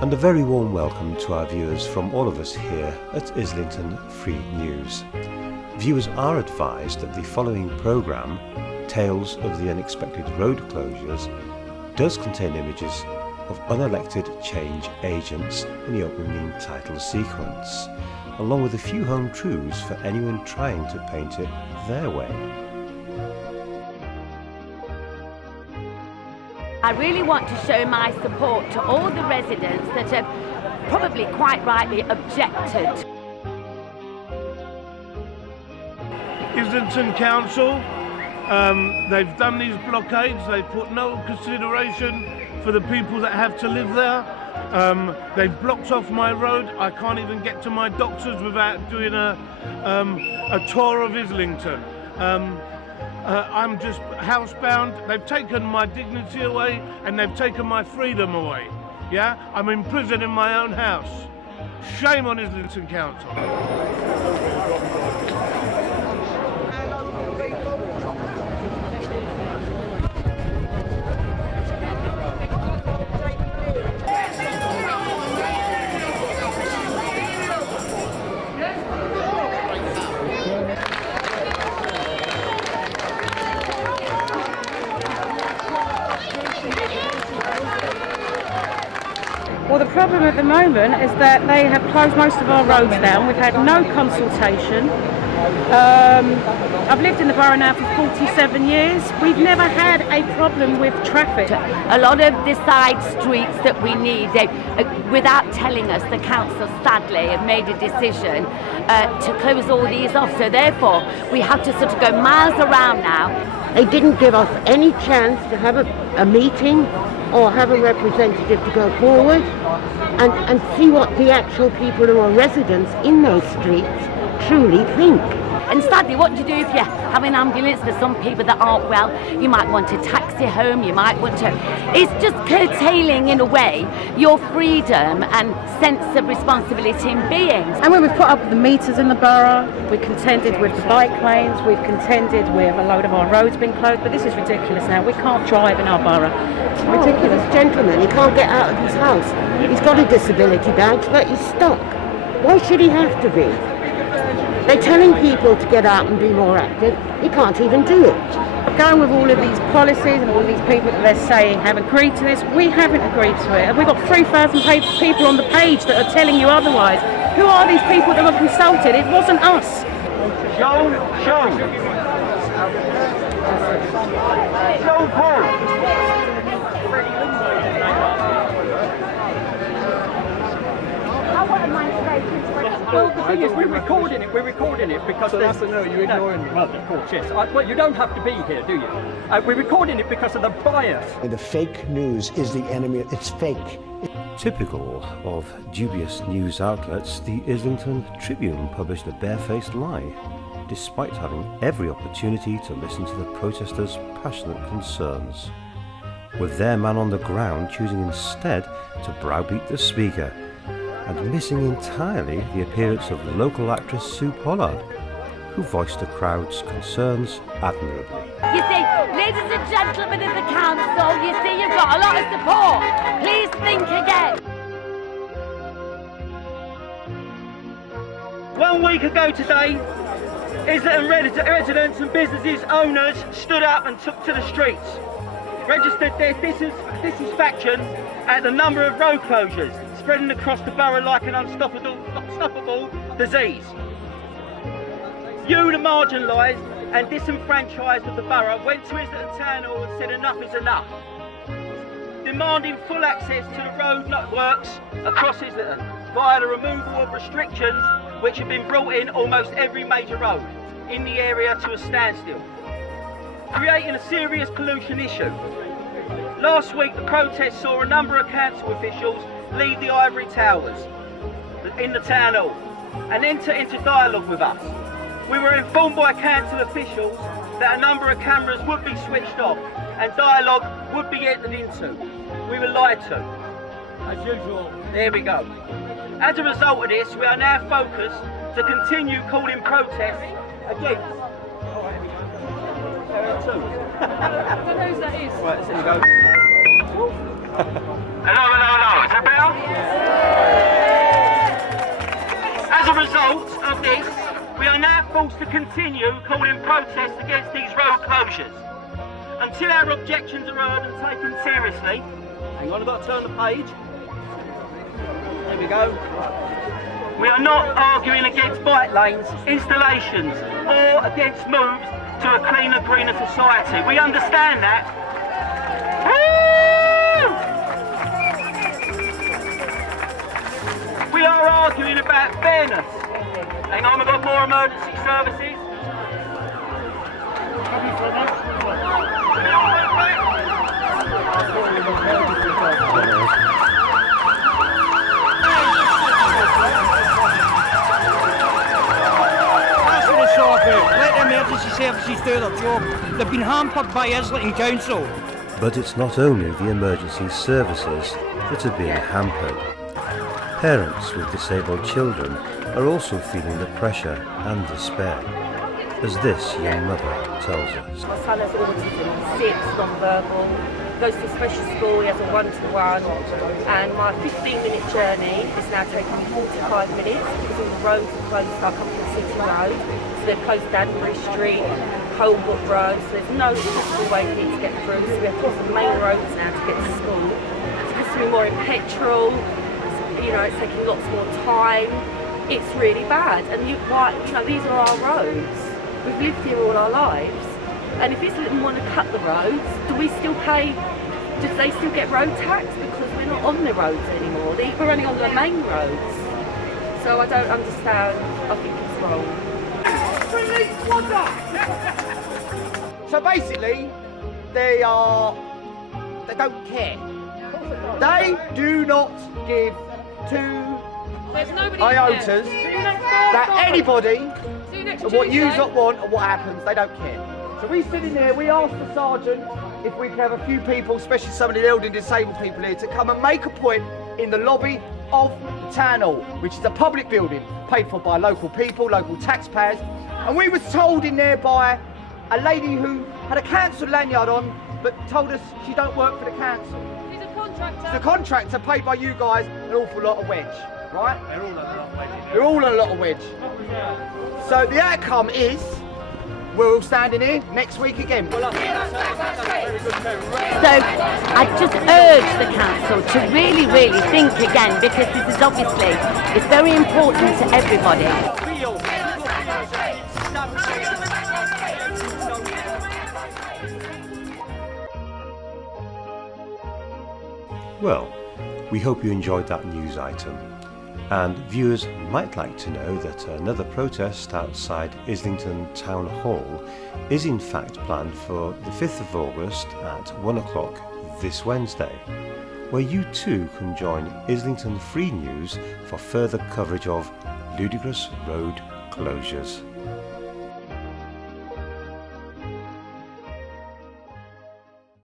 And a very warm welcome to our viewers from all of us here at Islington Free News. Viewers are advised that the following programme, Tales of the Unexpected Road Closures, does contain images of unelected change agents in the opening title sequence, along with a few home truths for anyone trying to paint it their way. I really want to show my support to all the residents that have probably quite rightly objected. Islington Council, they've done these blockades, they've put no consideration for the people that have to live there. They've blocked off my road. I can't even get to my doctors without doing a tour of Islington. I'm just housebound. They've taken my dignity away and they've taken my freedom away. Yeah, I'm in prison in my own house. Shame on Islington Council. Well, the problem at the moment is that they have closed most of our roads down. We've had no consultation. I've lived in the borough now for 47 years. We've never had a problem with traffic. A lot of the side streets that we need, without telling us, the council sadly have made a decision to close all these off. So therefore, we have to sort of go miles around now. They didn't give us any chance to have a meeting or have a representative to go forward and see what the actual people who are residents in those streets truly think. And sadly, what do you do if you have an ambulance for some people that aren't well? You might want to taxi home, you might want to... It's just curtailing, in a way, your freedom and sense of responsibility in being. And when we've put up the meters in the borough, we contended with the bike lanes, we've contended with a load of our roads being closed, but this is ridiculous now. We can't drive in our borough. It's ridiculous. This gentleman, he can't get out of his house. He's got a disability badge, but he's stuck. Why should he have to be? They're telling people to get out and be more active. He can't even do it. Going with all of these policies and all these people that they're saying have agreed to this, we haven't agreed to it. And we've got 3,000 people on the page that are telling you otherwise. Who are these people that were consulted? It wasn't us. Show Paul. Well, the thing is, we're recording it because so that's a no, you're ignoring me. Well, of course, yes. Well, you don't have to be here, do you? We're recording it because of the bias. The fake news is the enemy. It's fake. Typical of dubious news outlets, the Islington Tribune published a barefaced lie, despite having every opportunity to listen to the protesters' passionate concerns, with their man on the ground choosing instead to browbeat the speaker, and missing entirely the appearance of local actress Su Pollard, who voiced the crowd's concerns admirably. You see, ladies and gentlemen of the council, you see you've got a lot of support. Please think again. 1 week ago today, Islington residents and businesses owners stood up and took to the streets, registered their dissatisfaction at the number of road closures spreading across the borough like an unstoppable disease. You, the marginalised and disenfranchised of the borough, went to Islington Town Hall and said enough is enough, demanding full access to the road networks across Islington via the removal of restrictions which have been brought in almost every major road in the area to a standstill, creating a serious pollution issue. Last week the protest saw a number of council officials leave the ivory towers in the town hall and enter into dialogue with us. We were informed by council officials that a number of cameras would be switched off and dialogue would be entered into. We were lied to. As usual. There we go. As a result of this, we are now focused to continue calling protests against. I don't know who that is. Right, so you go. Hello, hello, hello. Is it better? borough. As a result of this, we are now forced to continue calling protests against these road closures. Until our objections are heard and taken seriously. Hang on, I've got to turn the page. There we go. We are not arguing against bike lanes, installations, or against moves to a cleaner, greener society. We understand that. Woo! We are arguing about fairness. Hang on, we've got more emergency services. Let the emergency services do their job. They've been hampered by Islington Council. But it's not only the emergency services that are being hampered. Parents with disabled children are also feeling the pressure and despair, as this young mother tells us. My son has autism, he's 6, non-verbal, goes to a special school, he has a one-to-one, and my 15-minute journey is now taking me 45 minutes because all the roads are closed. I come from City Road, so they've closed Danbury Street, Colebrook Road, so there's no possible way for me to get through, so we have to cross the main roads now to get to school. It's costing me more in petrol, you know, it's taking lots more time. It's really bad, and these are our roads. We've lived here all our lives, and if Islington want to cut the roads, do we still pay? Do they still get road tax because we're not on the roads anymore? We're only on the main roads, so I don't understand. I think it's wrong. So basically, they don't care. They do not give two iotas that anybody, what you lot want and what happens, they don't care. So we sit in there, we ask the sergeant if we can have a few people, especially some of the elderly and disabled people here, to come and make a point in the lobby of the town hall, which is a public building paid for by local people, local taxpayers. And we was told in there by a lady who had a council lanyard on, but told us she don't work for the council. She's a contractor. She's a contractor paid by you guys an awful lot of wedge, right? They're all on a lot of wedge. They're all on a lot of wedge. So the outcome is we're all standing here next week again. So I just urge the council to really, really think again, because this is obviously, it's very important to everybody. Well, we hope you enjoyed that news item. And viewers might like to know that another protest outside Islington Town Hall is in fact planned for the 5th of August at 1 o'clock this Wednesday, where you too can join Islington Free News for further coverage of Ludicrous Road Closures.